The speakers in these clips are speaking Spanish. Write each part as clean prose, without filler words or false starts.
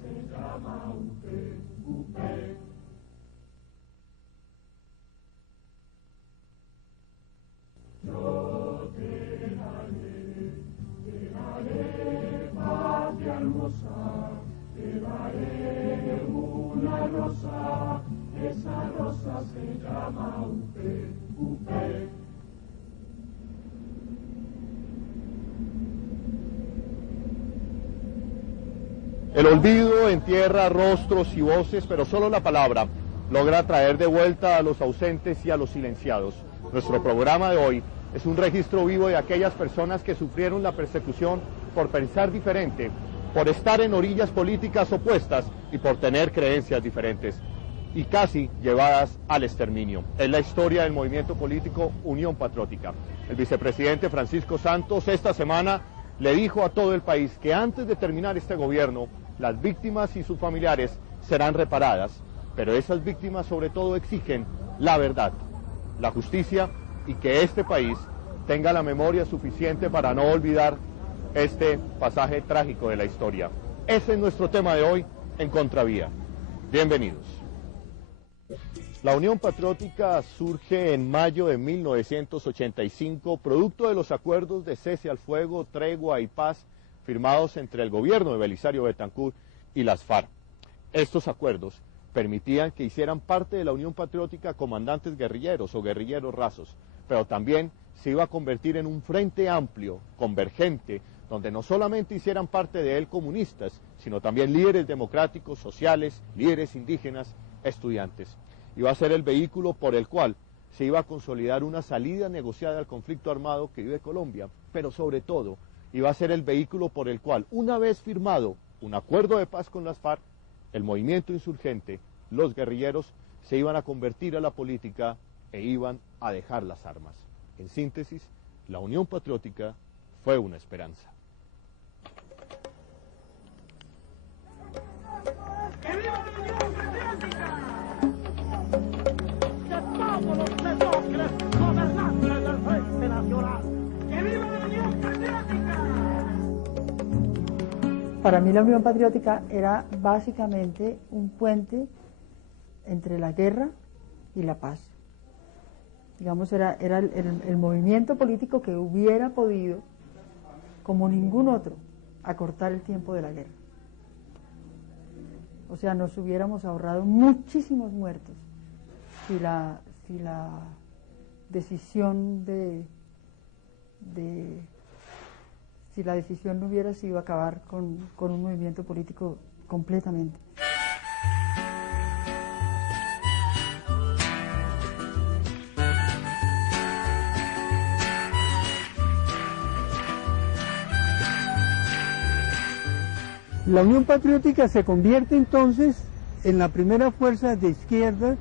se llama UP, UP. Yo te daré, patria hermosa, te daré una rosa, esa rosa se llama UP, UP. El olvido entierra rostros y voces, pero solo la palabra logra traer de vuelta a los ausentes y a los silenciados. Nuestro programa de hoy es un registro vivo de aquellas personas que sufrieron la persecución por pensar diferente, por estar en orillas políticas opuestas y por tener creencias diferentes, y casi llevadas al exterminio. Es la historia del movimiento político Unión Patriótica. El vicepresidente Francisco Santos esta semana le dijo a todo el país que antes de terminar este gobierno, las víctimas y sus familiares serán reparadas, pero esas víctimas sobre todo exigen la verdad, la justicia y que este país tenga la memoria suficiente para no olvidar este pasaje trágico de la historia. Ese es nuestro tema de hoy en Contravía. Bienvenidos. La Unión Patriótica surge en mayo de 1985, producto de los acuerdos de cese al fuego, tregua y paz firmados entre el gobierno de Belisario Betancur y las FARC. Estos acuerdos permitían que hicieran parte de la Unión Patriótica comandantes guerrilleros o guerrilleros rasos, pero también se iba a convertir en un frente amplio, convergente, donde no solamente hicieran parte de él comunistas, sino también líderes democráticos, sociales, líderes indígenas, estudiantes. Iba a ser el vehículo por el cual se iba a consolidar una salida negociada al conflicto armado que vive Colombia, pero sobre todo iba a ser el vehículo por el cual, una vez firmado un acuerdo de paz con las FARC, el movimiento insurgente, los guerrilleros, se iban a convertir a la política e iban a dejar las armas. En síntesis, la Unión Patriótica fue una esperanza. ¡Que viva la Unión Patriótica! ¡Que todos los mediocres gobernantes del Frente Nacional! ¡Que viva la Unión Patriótica! Para mí la Unión Patriótica era básicamente un puente entre la guerra y la paz. Digamos, era el movimiento político que hubiera podido, como ningún otro, acortar el tiempo de la guerra. O sea, nos hubiéramos ahorrado muchísimos muertos si la decisión si la decisión no hubiera sido acabar con un movimiento político completamente. La Unión Patriótica se convierte entonces en la primera fuerza de izquierda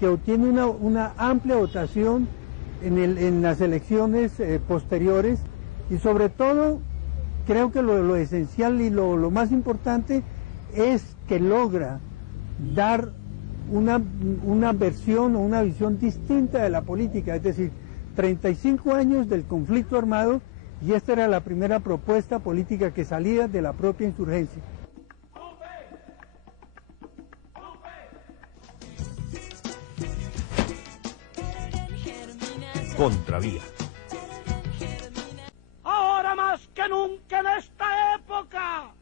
que obtiene una amplia votación en las elecciones posteriores, y sobre todo creo que lo esencial y lo más importante es que logra dar una versión o una visión distinta de la política, es decir, 35 años del conflicto armado, y esta era la primera propuesta política que salía de la propia insurgencia. Contravía. Ahora más que nunca en esta época.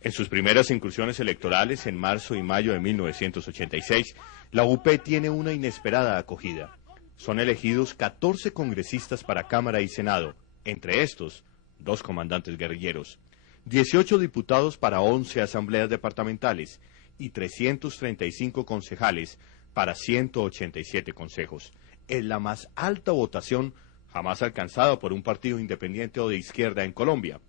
En sus primeras incursiones electorales en marzo y mayo de 1986, la UP tiene una inesperada acogida. Son elegidos 14 congresistas para Cámara y Senado, entre estos, 2 comandantes guerrilleros, 18 diputados para 11 asambleas departamentales y 335 concejales para 187 consejos. Es la más alta votación jamás alcanzada por un partido independiente o de izquierda en Colombia.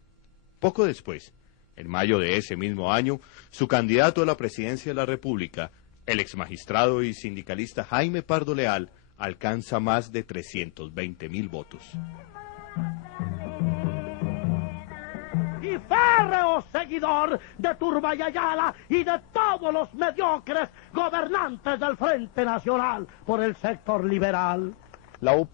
Poco después, en mayo de ese mismo año, su candidato a la presidencia de la República, el exmagistrado y sindicalista Jaime Pardo Leal, alcanza más de 320.000 votos. Y férreo seguidor de Turbay y Ayala y de todos los mediocres gobernantes del Frente Nacional por el sector liberal. La UP,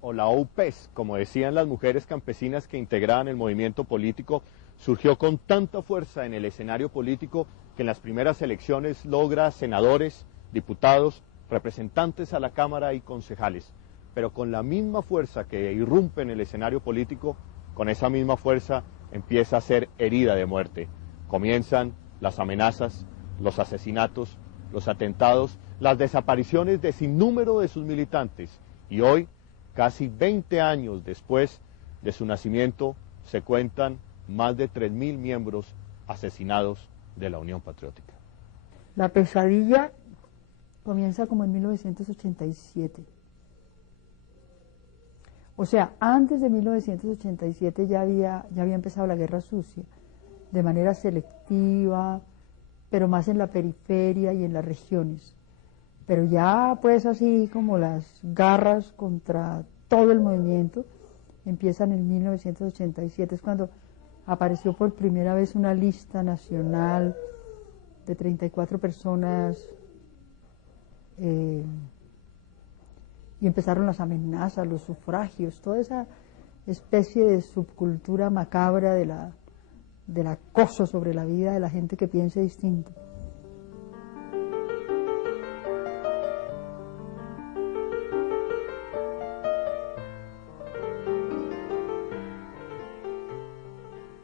o la UPES, como decían las mujeres campesinas que integraban el movimiento político, surgió con tanta fuerza en el escenario político que en las primeras elecciones logra senadores, diputados, representantes a la Cámara y concejales. Pero con la misma fuerza que irrumpe en el escenario político, con esa misma fuerza empieza a ser herida de muerte. Comienzan las amenazas, los asesinatos, los atentados, las desapariciones de sinnúmero de sus militantes. Y hoy, casi 20 años después de su nacimiento, se cuentan más de 3.000 miembros asesinados de la Unión Patriótica. La pesadilla comienza como en 1987. O sea, antes de 1987 ya había empezado la guerra sucia, de manera selectiva, pero más en la periferia y en las regiones. Pero ya pues así como las garras contra todo el movimiento empiezan en 1987, es cuando apareció por primera vez una lista nacional de 34 personas y empezaron las amenazas, los sufragios, toda esa especie de subcultura macabra del acoso sobre la vida de la gente que piense distinto.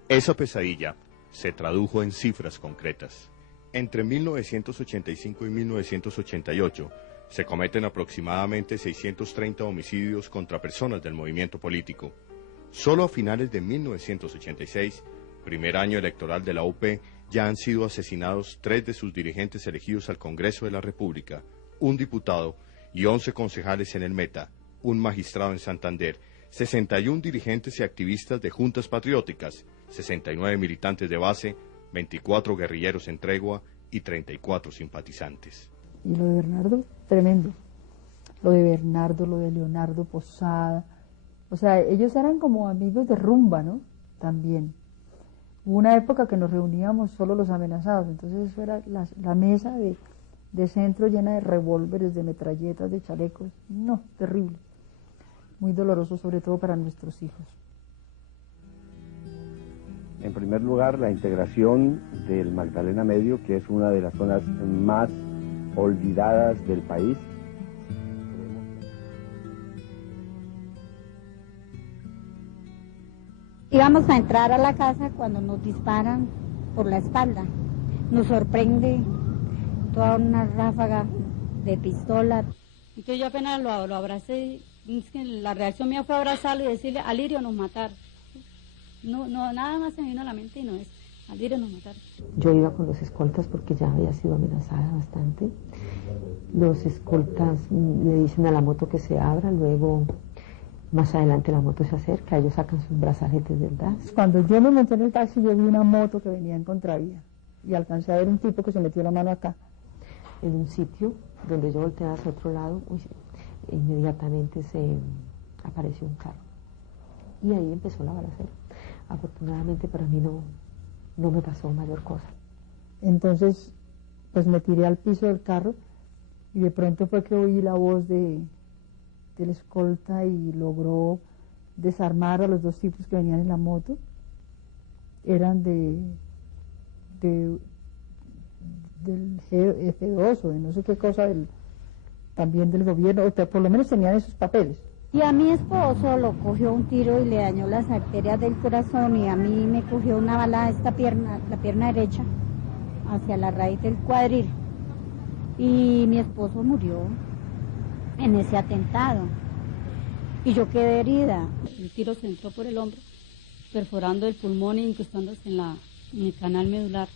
Esa pesadilla se tradujo en cifras concretas. Entre 1985 y 1988 se cometen aproximadamente 630 homicidios contra personas del movimiento político. Solo a finales de 1986, primer año electoral de la UP, ya han sido asesinados 3 de sus dirigentes elegidos al Congreso de la República, un diputado y 11 concejales en el Meta, un magistrado en Santander, 61 dirigentes y activistas de juntas patrióticas, 69 militantes de base, 24 guerrilleros en tregua y 34 simpatizantes. Y lo de Bernardo, tremendo. Lo de Bernardo, lo de Leonardo Posada. O sea, ellos eran como amigos de rumba, ¿no? También. Hubo una época que nos reuníamos solo los amenazados, entonces eso era la mesa de centro llena de revólveres, de metralletas, de chalecos. No, terrible. Muy doloroso, sobre todo para nuestros hijos. En primer lugar, la integración del Magdalena Medio, que es una de las zonas más olvidadas del país. Íbamos a entrar a la casa cuando nos disparan por la espalda. Nos sorprende toda una ráfaga de pistola. Entonces yo apenas lo abracé, es que la reacción mía fue abrazarlo y decirle, Alirio, nos mataron. No, nada más se me vino a la mente y no es, Alirio, nos mataron. Yo iba con los escoltas porque ya había sido amenazada bastante. Los escoltas le dicen a la moto que se abra, luego más adelante la moto se acerca, ellos sacan sus brazaletes del DAS. Cuando yo me monté en el taxi, yo vi una moto que venía en contravía y alcancé a ver un tipo que se metió la mano acá. En un sitio donde yo volteé hacia otro lado, inmediatamente se apareció un carro. Y ahí empezó la balacera. Afortunadamente para mí no me pasó mayor cosa. Entonces, pues me tiré al piso del carro y de pronto fue que oí la voz del escolta y logró desarmar a los 2 tipos que venían en la moto. Eran del F2 o de no sé qué cosa, también del gobierno, o por lo menos tenían esos papeles. Y a mi esposo lo cogió un tiro y le dañó las arterias del corazón, y a mí me cogió una bala la pierna derecha, hacia la raíz del cuadril. Y mi esposo murió en ese atentado. Y yo quedé herida. El tiro se entró por el hombro, perforando el pulmón e incrustándose en el canal medular.